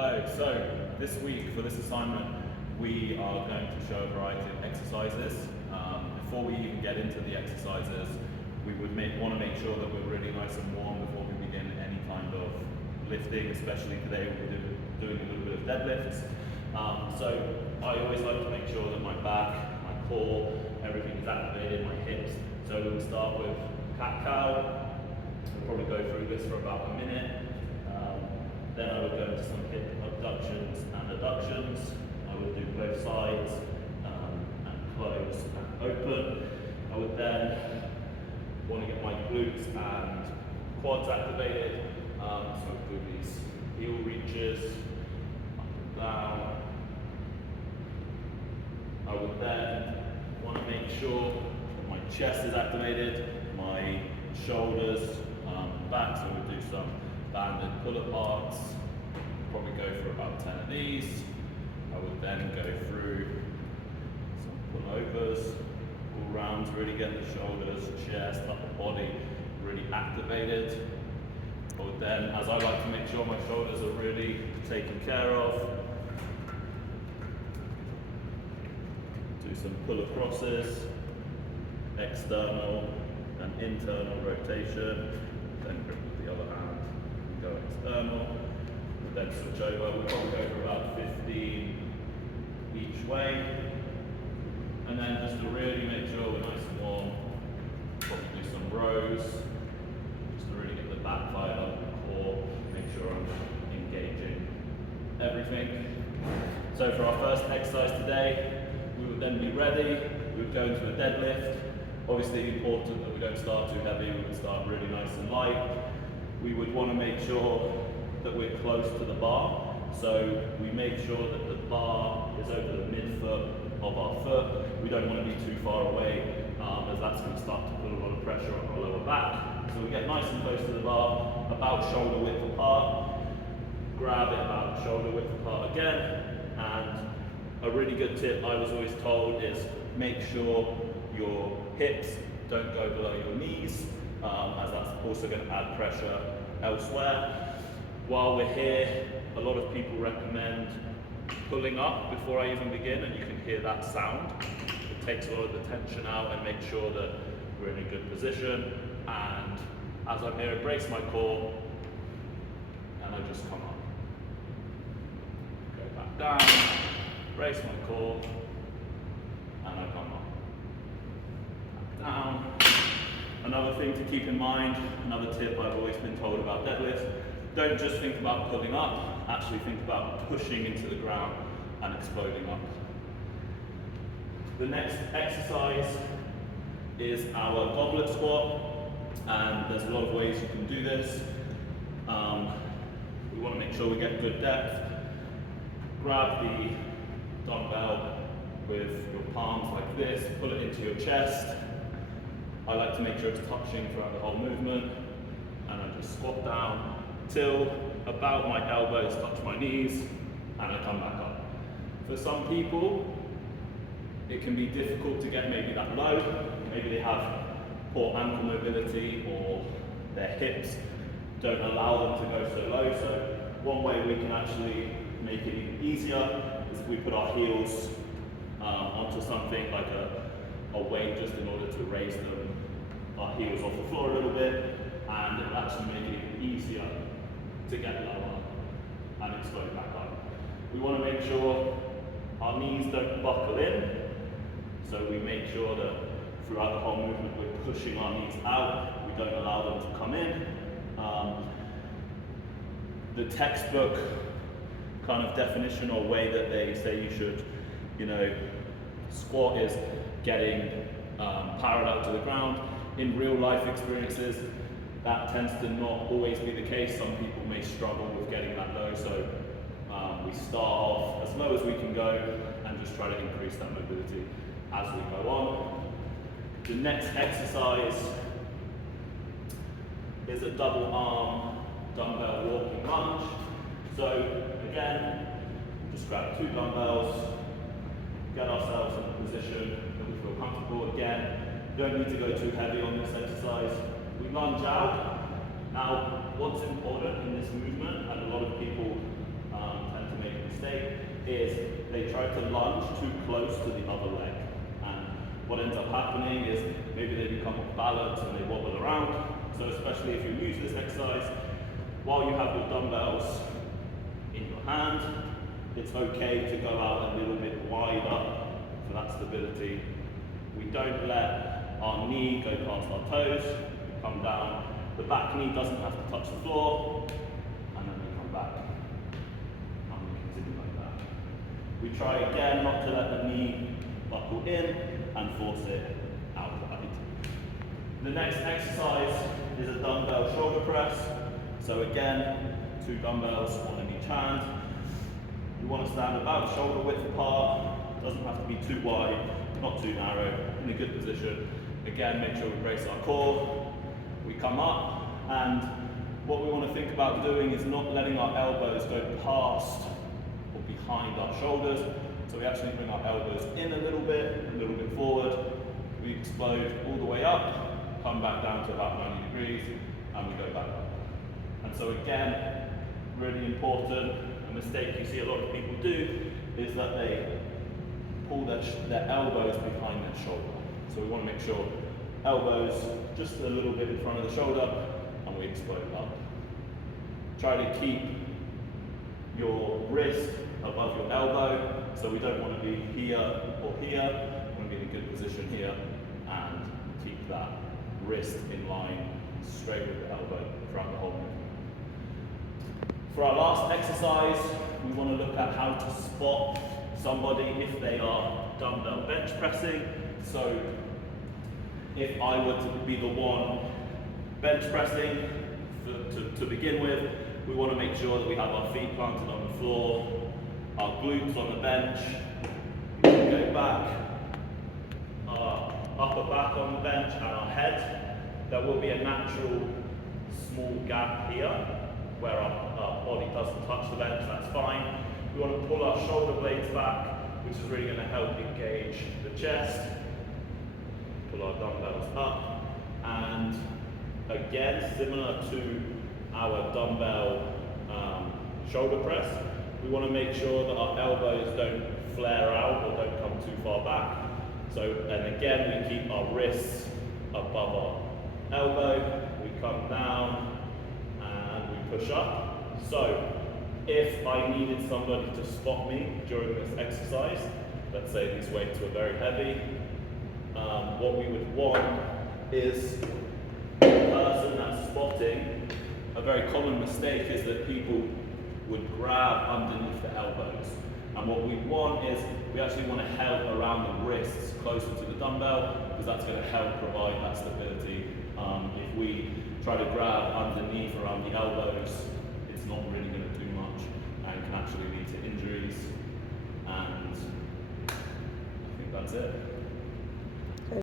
Hello, so this week for this assignment we are going to show a variety of exercises. Before we even get into the exercises, we would want to make sure that we're really nice and warm before we begin any kind of lifting, especially today we're doing a little bit of deadlifts. So I always like to make sure that my back, my core, everything is activated, my hips. So we'll start with cat-cow. We'll probably go through this for about a minute. Then I would go into some hip abductions and adductions. I would do both sides and close and open. I would then want to get my glutes and quads activated. So do these heel reaches, up and down. I would then want to make sure that my chest is activated, my shoulders, back. So we'll do some banded pull-aparts, probably go for about 10 of these. I would then go through some pull-overs, all rounds, really get the shoulders, chest, upper body really activated. I would then, as I like to make sure my shoulders are really taken care of, do some pull-acrosses, external and internal rotation, then grip with the other hand. Go external, and then switch over. We'll probably go for about 15 each way. And then just to really make sure we're nice and warm, probably do some rows, just to really get the back fired up, the core, make sure I'm engaging everything. So for our first exercise today, we would then be ready. We would go into a deadlift. Obviously important that we don't start too heavy, we would start really nice and light. We would want to make sure that we're close to the bar. So we make sure that the bar is over the midfoot of our foot. We don't want to be too far away as that's going to start to put a lot of pressure on our lower back. So we get nice and close to the bar, about shoulder width apart. Grab it about shoulder width apart again. And a really good tip I was always told is make sure your hips don't go below your knees, as that's also going to add pressure elsewhere. While we're here, a lot of people recommend pulling up before I even begin, and you can hear that sound. It takes a lot of the tension out and makes sure that we're in a good position. And as I'm here, I brace my core, and I just come up. Go back down, brace my core, and I come up. Back down. Another thing to keep in mind, another tip I've always been told about deadlifts, don't just think about pulling up, actually think about pushing into the ground and exploding up. The next exercise is our goblet squat, and there's a lot of ways you can do this. We want to make sure we get good depth. Grab the dumbbell with your palms like this, pull it into your chest. I like to make sure it's touching throughout the whole movement, and I just squat down till about my elbows touch my knees, and I come back up. For some people, it can be difficult to get maybe that low. Maybe they have poor ankle mobility, or their hips don't allow them to go so low. So one way we can actually make it even easier is if we put our heels onto something like a weight, just in order to raise our heels off the floor a little bit, and it'll actually make it easier to get lower and explode back up. We want to make sure our knees don't buckle in, so we make sure that throughout the whole movement we're pushing our knees out, we don't allow them to come in. The textbook kind of definition or way that they say you should, squat is getting parallel to the ground. In real life experiences, that tends to not always be the case. Some people may struggle with getting that low, so we start off as low as we can go and just try to increase that mobility as we go on. The next exercise is a double arm dumbbell walking lunge. So again, just grab two dumbbells, get ourselves in a position that we feel comfortable. Again, don't need to go too heavy on this exercise. We lunge out. Now, what's important in this movement, and a lot of people is they try to lunge too close to the other leg. And what ends up happening is maybe they become off balance and they wobble around. So especially if you use this exercise, while you have your dumbbells in your hand, it's okay to go out a little bit wider for that stability. We don't let our knee go past our toes. We come down. The back knee doesn't have to touch the floor, and then we come back. And we continue like that. We try again not to let the knee buckle in and force it outright. The next exercise is a dumbbell shoulder press. So again, 2 dumbbells, 1 in each hand. You want to stand about shoulder width apart. Doesn't have to be too wide, not too narrow. In a good position. Again, make sure we brace our core. We come up, and what we want to think about doing is not letting our elbows go past or behind our shoulders. So we actually bring our elbows in a little bit forward. We explode all the way up, come back down to about 90 degrees, and we go back up. And so again, really important, a mistake you see a lot of people do is that they pull their elbows behind their shoulder. So we want to make sure elbows just a little bit in front of the shoulder, and we explode up. Try to keep your wrist above your elbow, so we don't want to be here or here. We want to be in a good position here and keep that wrist in line straight with the elbow throughout the whole movement. For our last exercise, we want to look at how to spot somebody if they are dumbbell bench pressing. So if I were to be the one bench pressing to begin with, we want to make sure that we have our feet planted on the floor, our glutes on the bench, we can go back, our upper back on the bench and our head. There will be a natural small gap here where our body doesn't touch the bench, that's fine. We want to pull our shoulder blades back, which is really going to help engage the chest. Pull our dumbbells up, and again, similar to our dumbbell shoulder press, we want to make sure that our elbows don't flare out or don't come too far back. So, and again, we keep our wrists above our elbow, we come down, and we push up. So, if I needed somebody to spot me during this exercise, let's say these weights were very heavy, what we would want is the person that's spotting. A very common mistake is that people would grab underneath the elbows. And what we want is, we actually want to help around the wrists closer to the dumbbell, because that's going to help provide that stability. If we try to grab underneath around the elbows, it's not really going to do much and can actually lead to injuries. And I think that's it.